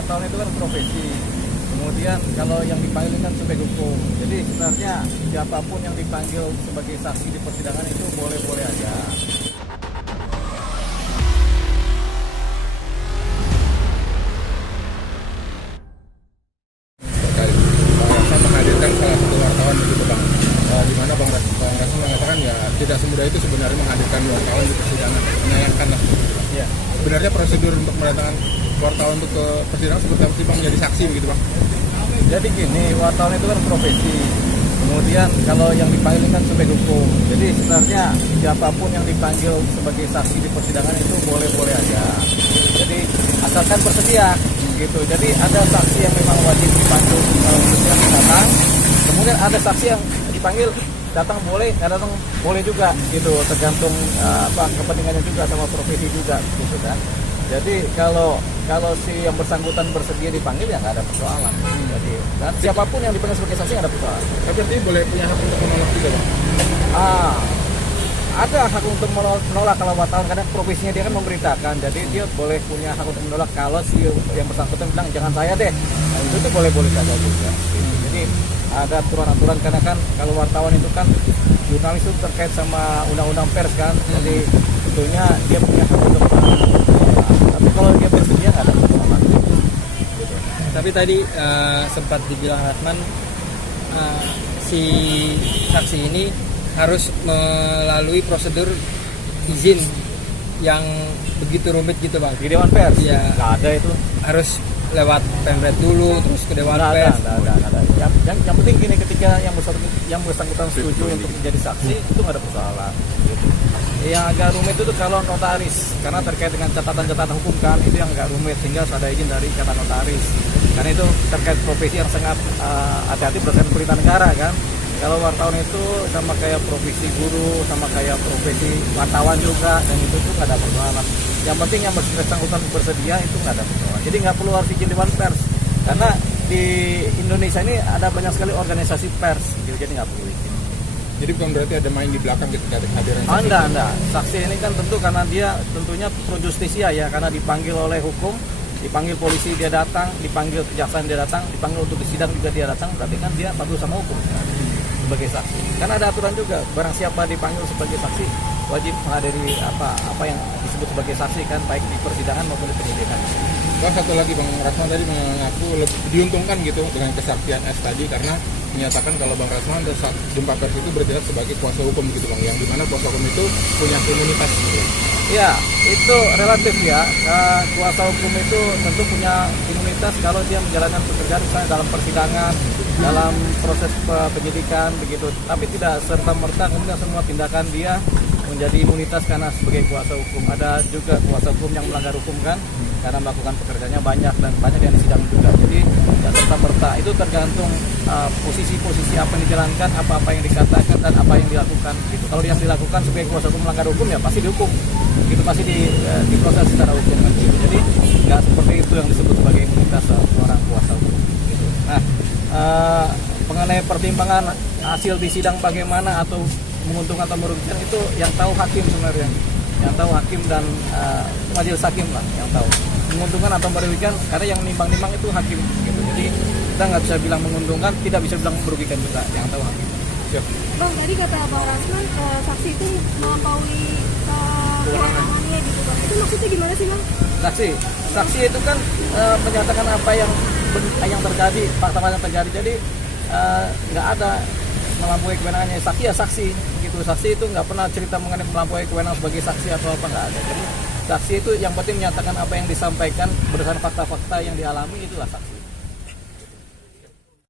wartawan itu kan profesi. Kemudian kalau yang dipanggil kan subjek hukum. Jadi sebenarnya siapapun yang dipanggil sebagai saksi di persidangan itu boleh-boleh aja. Terkait Bang Rasman menghadirkan salah satu wartawan begitu Bang, di mana Bang Rasman mengatakan ya tidak semudah itu sebenarnya menghadirkan wartawan di persidangan, menyayangkan lah. Ya. Sebenarnya prosedur untuk mendatangkan wartawan untuk ke persidangan seperti apa sih Bang, menjadi saksi begitu Bang? Jadi gini, wartawan itu kan profesi. Kemudian kalau yang dipanggil kan subjek hukum. Jadi sebenarnya siapapun yang dipanggil sebagai saksi di persidangan itu boleh-boleh aja. Jadi asalkan bersedia gitu. Jadi ada saksi yang memang wajib dipanggil yang datang. Kemudian ada saksi yang dipanggil datang boleh, nggak datang boleh juga gitu. Tergantung kepentingannya juga sama profesi juga gitu kan. Jadi kalau si yang bersangkutan bersedia dipanggil ya nggak ada persoalan. Jadi dan siapapun yang dipanggil sebagai saksi nggak ada persoalan. Tapi artinya boleh punya hak untuk menolak juga Bang? Ada hak untuk menolak kalau wartawan karena profesinya dia kan memberitakan. Jadi dia boleh punya hak untuk menolak kalau si yang bersangkutan bilang jangan saya deh. Nah, itu boleh-boleh saja juga. Gitu. Jadi ada aturan-aturan karena kan kalau wartawan itu kan jurnalis itu terkait sama undang-undang pers kan. Jadi tentunya dia punya hak untuk tapi kalau dia bersedia nggak ada persoalan. Gitu. Tapi tadi sempat dibilang Rasman si saksi ini harus melalui prosedur izin yang begitu rumit gitu Bang. Di Dewan Pers? Iya. Nggak ada itu. Harus lewat Pemret dulu, terus ke Dewan Pers. Nggak ada. Yang penting gini, ketika yang bersangkutan setuju untuk menjadi saksi itu nggak ada persoalan. Gitu. Yang agak rumit itu kalau notaris, karena terkait dengan catatan-catatan hukum kan, itu yang agak rumit sehingga harus ada izin dari catatan notaris. Karena itu terkait profesi yang sangat hati-hati berdasarkan perintah negara kan. Kalau wartawan itu sama kayak profesi guru, sama kayak profesi wartawan juga, dan itu tuh nggak ada persoalan. Yang penting yang bersangkutan bersedia itu nggak ada persoalan. Jadi nggak perlu harus izin Dewan Pers, karena di Indonesia ini ada banyak sekali organisasi pers, gitu, jadi nggak perlu izin. Jadi bukan berarti ada main di belakang ketika kehadiran saksi? Enggak. Saksi ini kan tentu karena dia tentunya pro justisia ya, karena dipanggil oleh hukum, dipanggil polisi dia datang, dipanggil kejaksaan dia datang, dipanggil untuk disidang juga dia datang, berarti kan dia patuh sama hukum sebagai saksi. Karena ada aturan juga, barang siapa dipanggil sebagai saksi wajib menghadiri apa yang disebut sebagai saksi kan, baik di persidangan maupun di penyidikan. Bang, satu lagi Bang Rasman tadi mengaku lebih diuntungkan gitu dengan kesaksian S tadi karena menyatakan kalau Bang Rasman saat jumpa pers itu bertindak sebagai kuasa hukum gitu Bang, yang dimana kuasa hukum itu punya imunitas gitu. Ya, itu relatif ya. Kuasa hukum itu tentu punya imunitas kalau dia menjalankan pekerjaan misalnya dalam persidangan, dalam proses penyidikan begitu. Tapi tidak serta-merta kemudian semua tindakan dia menjadi imunitas karena sebagai kuasa hukum. Ada juga kuasa hukum yang melanggar hukum kan, karena melakukan pekerjaannya banyak dan banyak yang disidang juga. Jadi tidak serta-merta, itu tergantung posisi-posisi apa yang dijalankan, apa-apa yang dikatakan dan apa yang dilakukan. Gitu. Kalau yang dilakukan sebagai kuasa hukum melanggar hukum ya pasti dihukum. Gitu pasti diproses secara hukum kan. Gitu. Jadi nggak seperti itu yang disebut sebagai imunitas seorang kuasa hukum. Gitu. Nah, mengenai pertimbangan hasil di sidang bagaimana atau menguntungkan atau merugikan itu yang tahu hakim sebenarnya, yang tahu hakim dan majelis hakim lah yang tahu menguntungkan atau merugikan, karena yang nimbang-nimbang itu hakim gitu. Jadi kita nggak bisa bilang menguntungkan, tidak bisa bilang merugikan juga, yang tahu hakim. Siap. Bang, tadi kata Bang Rasman saksi itu melampaui kewenangannya gitu Bang. Itu maksudnya gimana sih Bang? Saksi itu kan menyatakan apa yang terjadi, fakta yang terjadi. Jadi nggak ada melampaui kewenangannya. Saksi ya saksi gitu. Saksi itu nggak pernah cerita mengenai melampaui kewenangan sebagai saksi atau apa, nggak ada. Jadi saksi itu yang penting menyatakan apa yang disampaikan berdasarkan fakta-fakta yang dialami, itulah saksi.